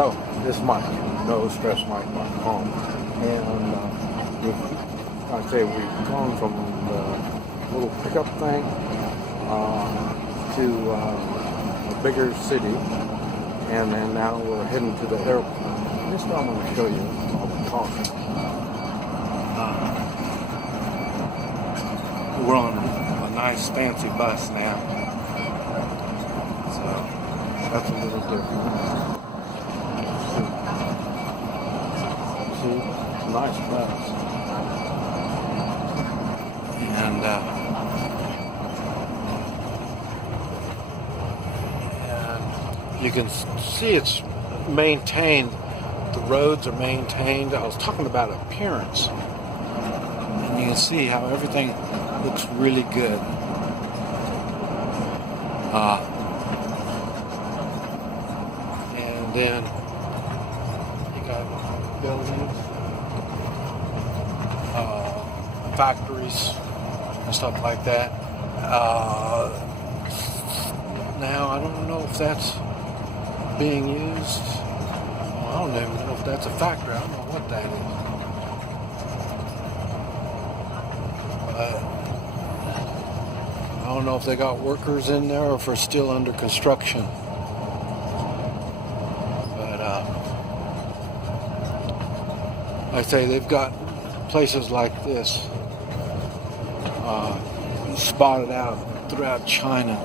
Hello, this is Mike, NoStressMike.com, and like I say, we've gone from the little pickup thing to a bigger city, and then now we're heading to the airport. This is what I'm going to show you while we're talking. We're on a nice fancy bus now, so that's a little different. See, nice bus, and you can see it's maintained. The roads are maintained. I was talking about appearance, and you can see how everything looks really good. And then you got buildings, factories, and stuff like that. Now I don't know if that's being used. I don't even know if that's a factory. I don't know what that is. I don't know if they got workers in there or if they're still under construction. But I say they've got places like this spotted out throughout China.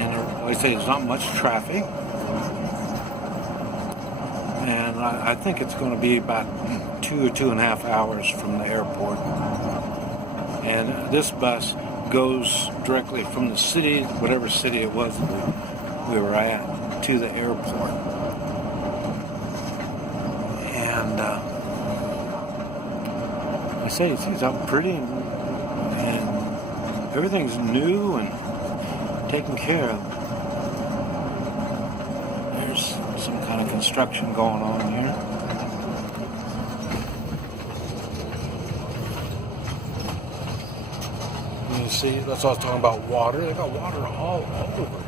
And like I say, there's not much traffic. And I think it's going to be about 2 or 2.5 hours from the airport. And this bus goes directly from the city, whatever city it was that we were at, to the airport. And I say, it's out pretty, and everything's new and taken care of. There's some kind of construction going on here. You see, that's what I was talking about, water. They got water all over.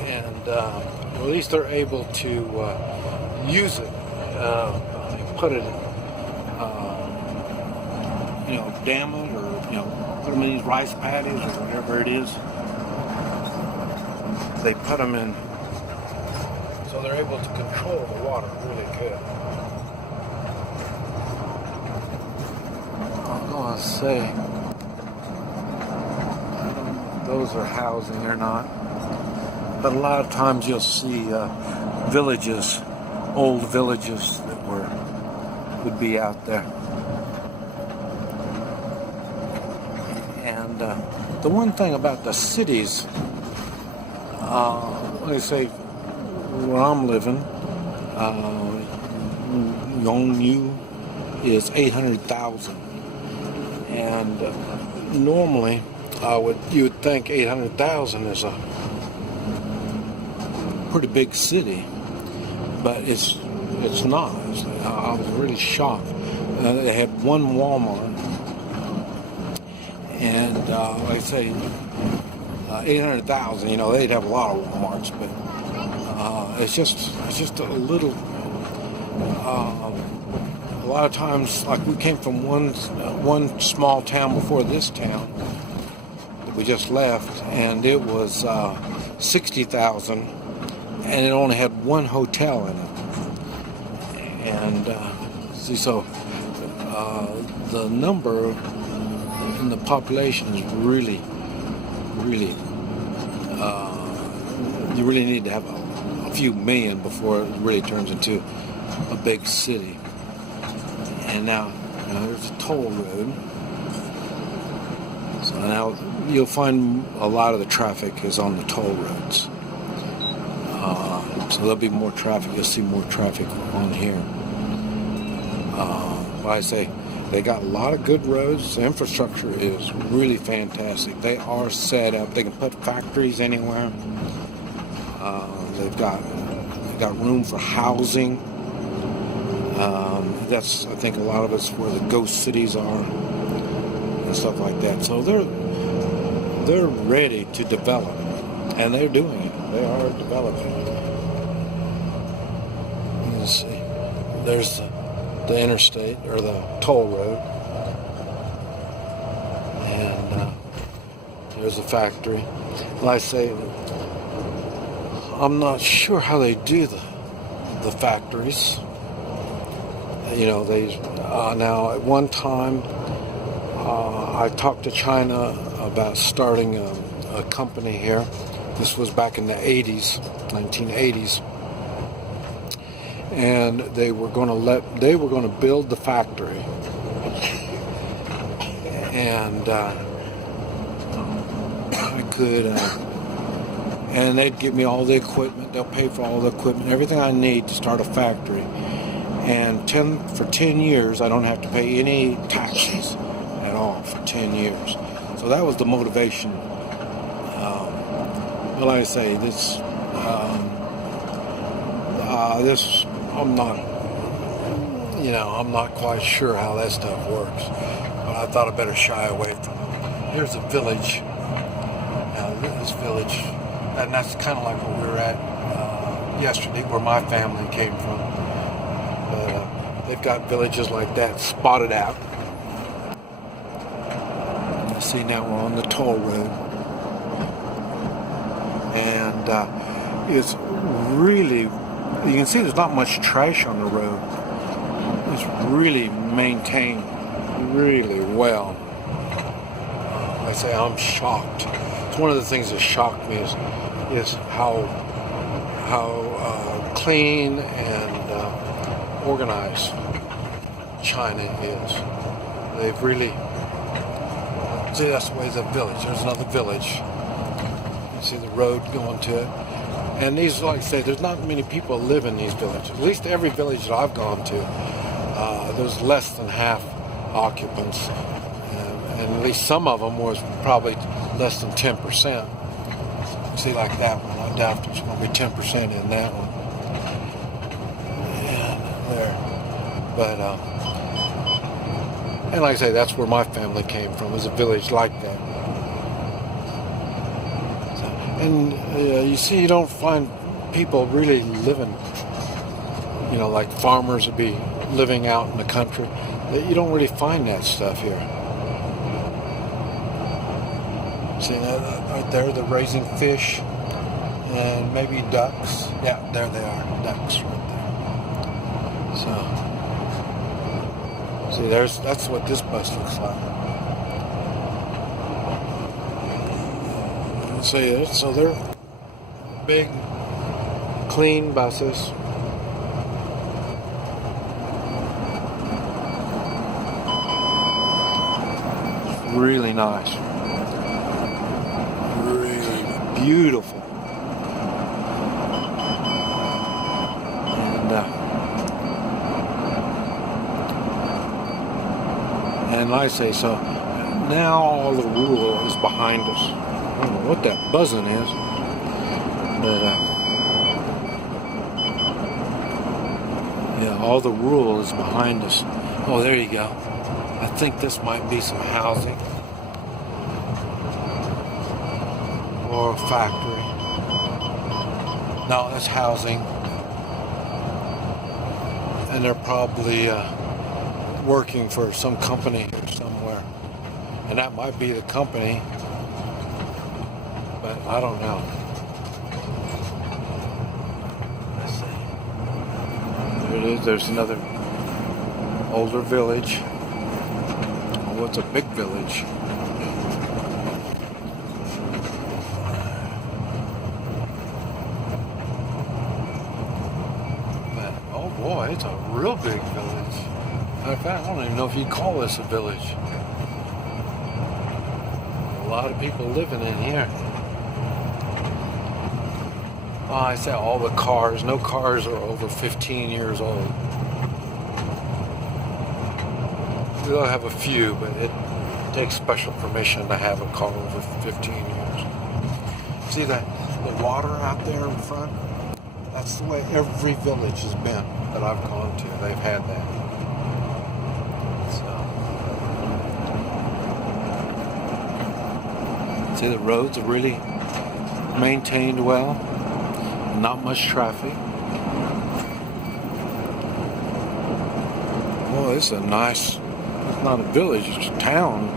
And at least they're able to use it, put it, dam it, or, put them in these rice paddies or whatever it is. They put them in, so they're able to control the water really good. I'm going to say, I don't know if those are housing or not, but a lot of times you'll see villages, old villages that would be out there. And the one thing about the cities, like I say, where I'm living, Guangzhou is 800,000, and normally you would think 800,000 is a pretty big city, but it's not. I was really shocked. They had one Walmart, and like I say, 800,000. They'd have a lot of Walmarts, but it's just a little. A lot of times, like we came from one small town before this town that we just left, and it was 60,000, and it only had one hotel in it. And the number in the population is really, you really need to have a few million before it really turns into a big city. And now there's a toll road. So now you'll find a lot of the traffic is on the toll roads. So there'll be more traffic. You'll see more traffic on here. Like I say, they got a lot of good roads. The infrastructure is really fantastic. They are set up. They can put factories anywhere. They've got room for housing. That's, I think, a lot of it's where the ghost cities are and stuff like that. So they're they're ready to develop, and they're doing it. They are developing. Let's see. There's the interstate or the toll road, and there's a factory. Like I say, I'm not sure how they do the factories. You know, they now at one time I talked to China about starting a company here. This was back in the 80s, 1980s, and they were going to build the factory, and I could. And they'd give me all the equipment. They'll pay for all the equipment, everything I need to start a factory. And for 10 years, I don't have to pay any taxes at all for 10 years. So that was the motivation. But like I say, this I'm not quite sure how that stuff works. But I thought I better shy away from it. Here's a village. This village, and that's kind of like where we were at yesterday, where my family came from. But they've got villages like that spotted out. You see, now we're on the toll road, and it's really, you can see there's not much trash on the road. It's really maintained really well. I say I'm shocked. It's one of the things that shocked me is how clean and organized China is. They've really, see, that's the way the village. There's another village. You see the road going to it. And these, like I say, there's not many people live in these villages. At least every village that I've gone to, there's less than half occupants. And at least some of them was probably less than 10%. See, like that one, I doubt there's going to be 10% in that one. And there. But, and like I say, that's where my family came from, was a village like that. And you see, you don't find people really living, you know, like farmers would be living out in the country. You don't really find that stuff here. See that right there? They're raising fish and maybe ducks. Yeah, there they are, ducks right there. So, see, that's what this bus looks like. See it? So they're big, clean buses. Really nice. Beautiful. And like I say, so now all the rural is behind us. I don't know what that buzzing is, but yeah, all the rural is behind us. Oh, there you go. I think this might be some housing or a factory. No, that's housing. And they're probably working for some company here somewhere. And that might be the company, but I don't know. Let's see. There it is. There's another older village. Oh, it's a big village. Boy, it's a real big village. In fact, I don't even know if you'd call this a village. A lot of people living in here. Oh, I say all the cars. No cars are over 15 years old. We'll have a few, but it takes special permission to have a car over 15 years. See the water out there in front? That's the way every village has been that I've gone to. They've had that. So See, the roads are really maintained well. Not much traffic. Well, it's a nice, it's not a village, it's a town.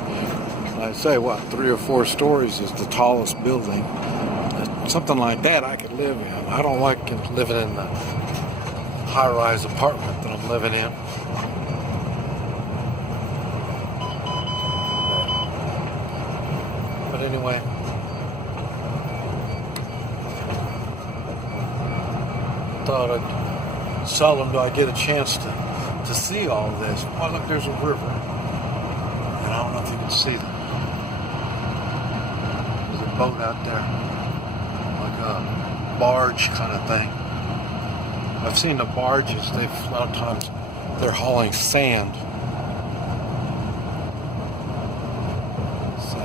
I'd say, what, 3 or 4 stories is the tallest building. Something like that I could live in. I don't like living in the high-rise apartment that I'm living in. But anyway, thought I'd seldom do I get a chance to see all this. Oh, look, there's a river. And I don't know if you can see that. There's a boat out there. Like a barge kind of thing. I've seen the barges. A lot of times they're hauling sand. So,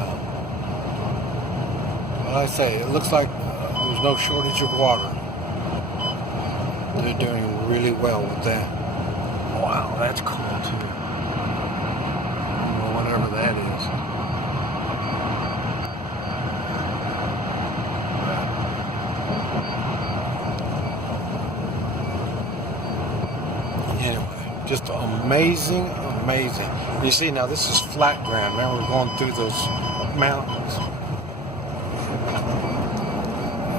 but I say, it looks like there's no shortage of water. They're doing really well with that. Wow, that's cool too. Well, whatever that is. Anyway, just amazing, amazing. You see, now this is flat ground. Remember, we're going through those mountains.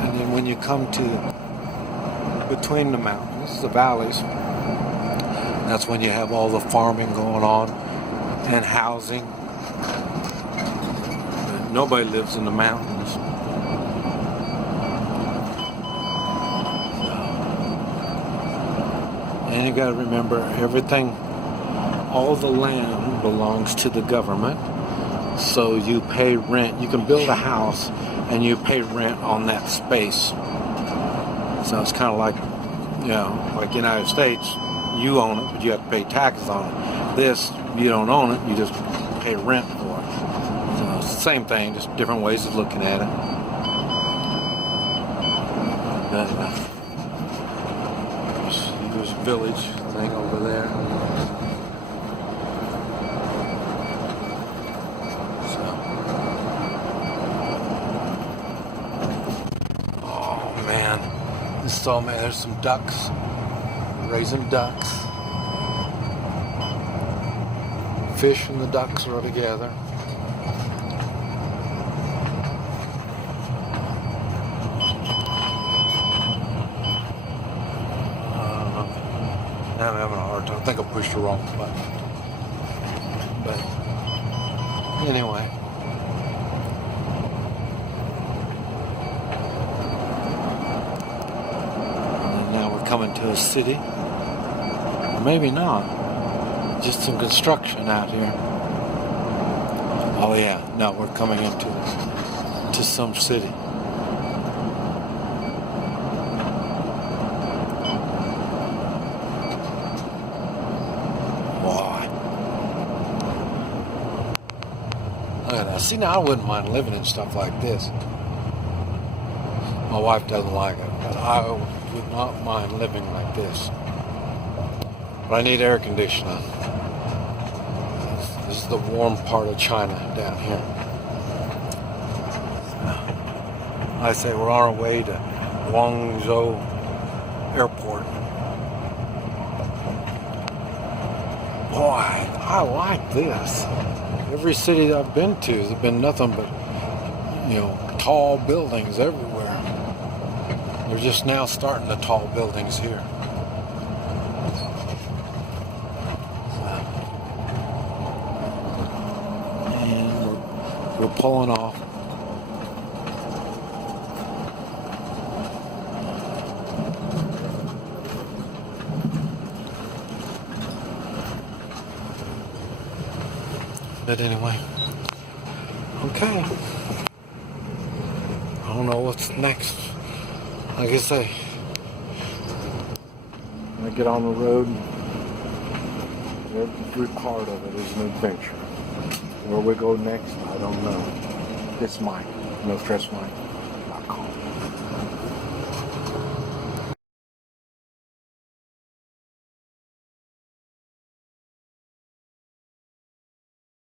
And then when you come to between the mountains, the valleys, that's when you have all the farming going on and housing. But nobody lives in the mountains. And you got to remember, everything, all the land belongs to the government. So you pay rent. You can build a house and you pay rent on that space. So it's kind of like, you know, like the United States, you own it, but you have to pay taxes on it. This, you don't own it, you just pay rent for it. So it's the same thing, just different ways of looking at it. There's a village thing over there. So, man, there's some ducks, raising ducks. Fish and the ducks are together. I'm having a hard time. I think I pushed the wrong button. But anyway. Coming to a city, or maybe not, just some construction out here. Oh yeah, no, we're coming into some city. Boy, look at that. See, now I wouldn't mind living in stuff like this. My wife doesn't like it, but I would not mind living like this. But I need air conditioning. This is the warm part of China down here. I say we're on our way to Guangzhou Airport. Boy, I like this. Every city that I've been to has been nothing but, you know, tall buildings everywhere. They're just now starting the tall buildings here. And we're pulling off. But anyway, okay. I don't know what's next. Like I say, when I get on the road, every part of it is an adventure. Where we go next, I don't know. It's Mike, No Stress Mike.